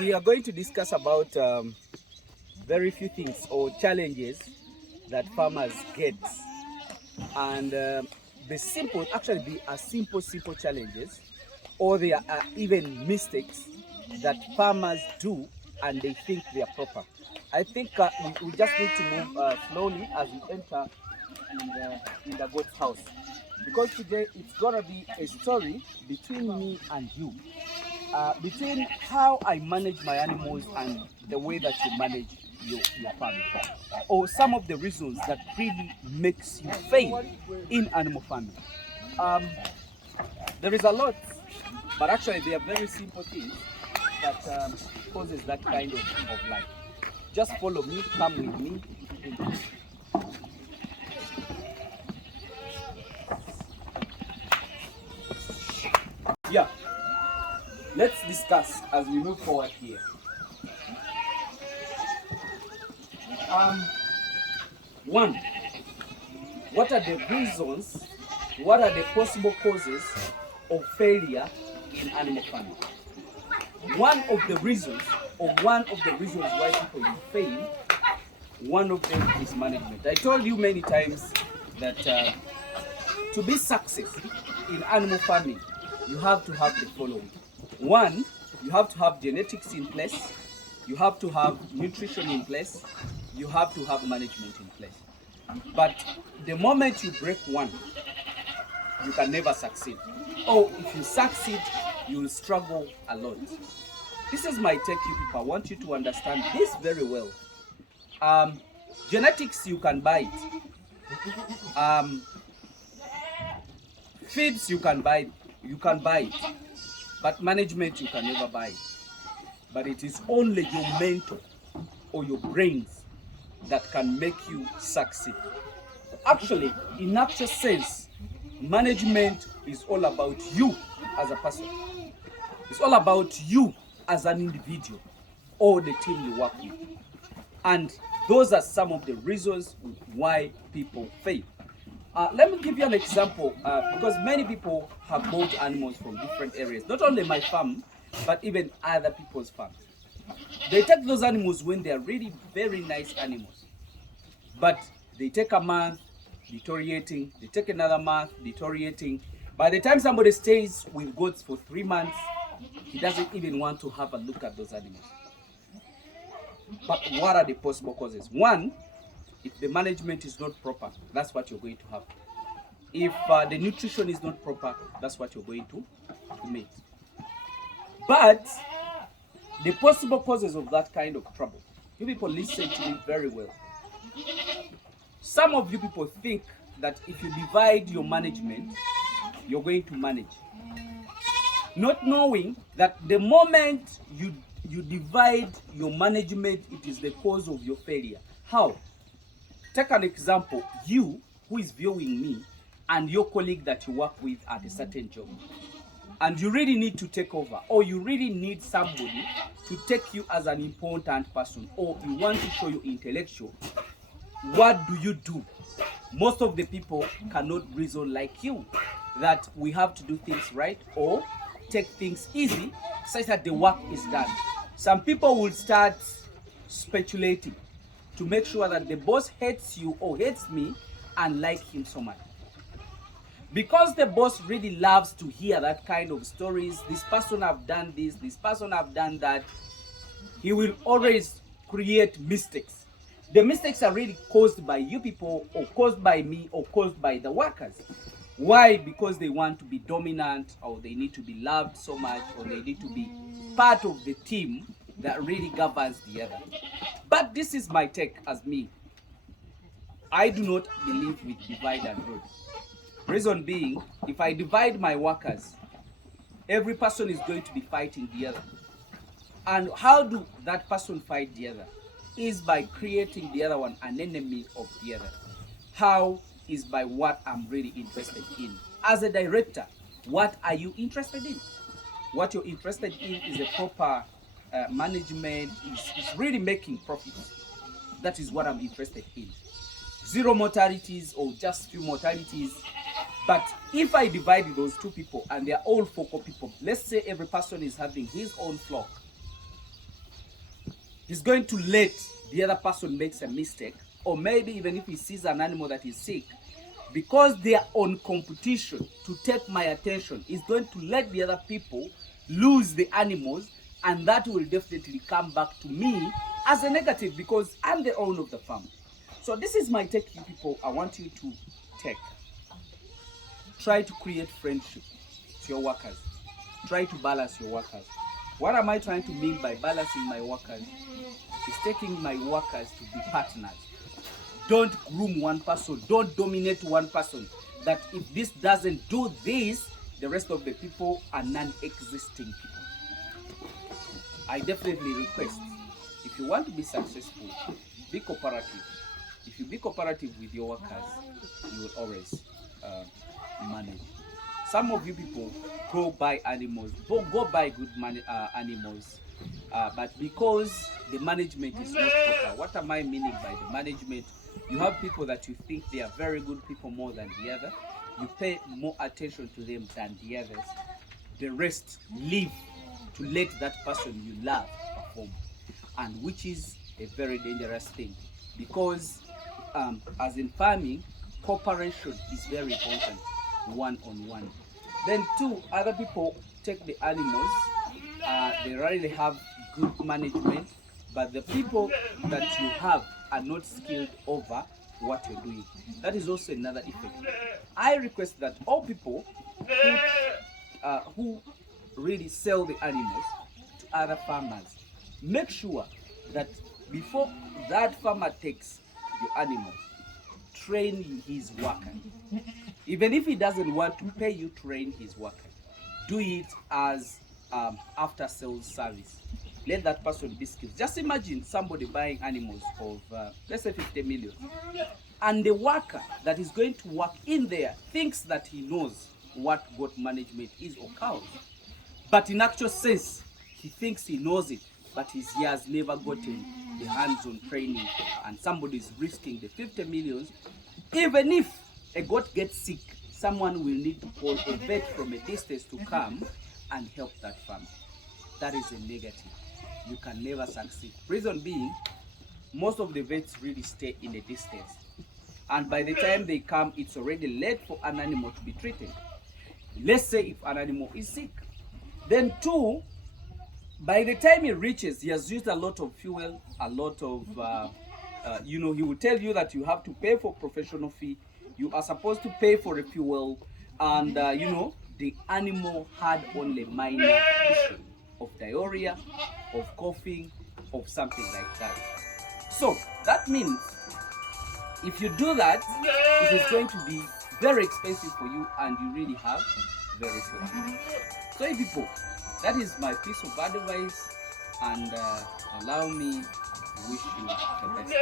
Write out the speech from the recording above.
we are going to discuss about very few things or challenges that farmers get, and the simple, actually, they are simple challenges, or they are even mistakes that farmers do, and they think they are proper. I think we just need to move slowly as we enter in the goat's house, because today it's gonna be a story between me and you, between how I manage my animals and the way that you manage your farming, or some of the reasons that really makes you fail in animal farming. Um, there is a lot, but actually they are very simple things that causes that kind of life. Just follow me, come with me. Yeah, let's discuss as we move forward here. Um, One, what are the reasons, what are the possible causes of failure in animal farming? One of the reasons, why people will fail, one of them is management. I told you many times that to be successful in animal farming, you have to have the following. One, you have to have genetics in place, you have to have nutrition in place, you have to have management in place. But the moment you break one, you can never succeed. Or if you succeed, you will struggle a lot. This is my take, you people. I want you to understand this very well. Genetics, you can buy it. Feeds, you can buy it. But management, you can never buy it. But it is only your mental or your brains that can make you succeed. Actually, in actual sense, management is all about you as a person. It's all about you as an individual or the team you work with. And those are some of the reasons why people fail. Let me give you an example, because many people have bought animals from different areas, not only my farm, but even other people's farms. They take those animals when they are really very nice animals, but they take a month deteriorating, they take another month deteriorating. By the time somebody stays with goats for 3 months, he doesn't even want to have a look at those animals. But what are the possible causes? One, if the management is not proper, that's what you're going to have. If the nutrition is not proper, that's what you're going to meet. But the possible causes of that kind of trouble, you people listen to me very well. Some of you people think that if you divide your management, you're going to manage. Not knowing that the moment you divide your management, it is the cause of your failure. How? Take an example, you who is viewing me and your colleague that you work with at a certain job, and you really need to take over, or you really need somebody to take you as an important person, or you want to show your intellectual. What do? Most of the people cannot reason like you, that we have to do things right or take things easy such that the work is done. Some people will start speculating to make sure that the boss hates you or hates me and like him so much. Because the boss really loves to hear that kind of stories, this person have done this, this person have done that, he will always create mistakes. The mistakes are really caused by you people, or caused by me, or caused by the workers. Why? Because they want to be dominant, or they need to be loved so much, or they need to be part of the team that really governs the other. But this is my take as me. I do not believe with divide and rule. Reason being, if I divide my workers, every person is going to be fighting the other. And how do that person fight the other? Is by creating the other one an enemy of the other. How? Is by what I'm really interested in. As a director, what are you interested in? What you're interested in is a proper management, is really making profits. That is what I'm interested in. Zero mortalities or just few mortalities. But if I divide those two people and they're all focal people, let's say every person is having his own flock, He's going to let the other person makes a mistake, or maybe even if he sees an animal that is sick, because they are on competition to take my attention, is going to let the other people lose the animals, and that will definitely come back to me as a negative because I'm the owner of the farm. So this is my take, you people. I want you to take. Try to create friendship to your workers. Try to balance your workers. What am I trying to mean by balancing my workers? It's taking my workers to be partners. Don't groom one person. Don't dominate one person. That if this doesn't do this, the rest of the people are non-existing people. I definitely request, if you want to be successful, be cooperative. If you be cooperative with your workers, you will always manage. Some of you people go buy animals, go buy good animals, but because the management is not proper. What am I meaning by the management? You have people that you think they are very good people more than the other. You pay more attention to them than the others. The rest leave to let that person you love perform, and which is a very dangerous thing, because as in farming, cooperation is very important, one-on-one. Then two, other people take the animals, they really have good management, but the people that you have are not skilled over what you're doing. That is also another effect. I request that all people who really sell the animals to other farmers, make sure that before that farmer takes your animals, train his worker. Even if he doesn't want to pay you, train his worker. Do it as after sales service. Let that person be skilled. Just imagine somebody buying animals of let's say 50 million, and the worker that is going to work in there thinks that he knows what goat management is, or cows, but in actual sense he thinks he knows it, but he has never gotten the hands-on training, and somebody is risking the 50 millions. Even if a goat gets sick, someone will need to call a vet from a distance to come and help that farmer. That is a negative. You can never succeed. Reason being, most of the vets really stay in a distance, and by the time they come, it's already late for an animal to be treated. Let's say if an animal is sick, then two, by the time he reaches, he has used a lot of fuel, a lot of he will tell you that you have to pay for professional fee, you are supposed to pay for the fuel, and the animal had only minor issue of diarrhea, of coughing, of something like that. So that means if you do that, it is going to be very expensive for you, and you really have very little. So hey people, that is my piece of advice, and allow me to wish you the best.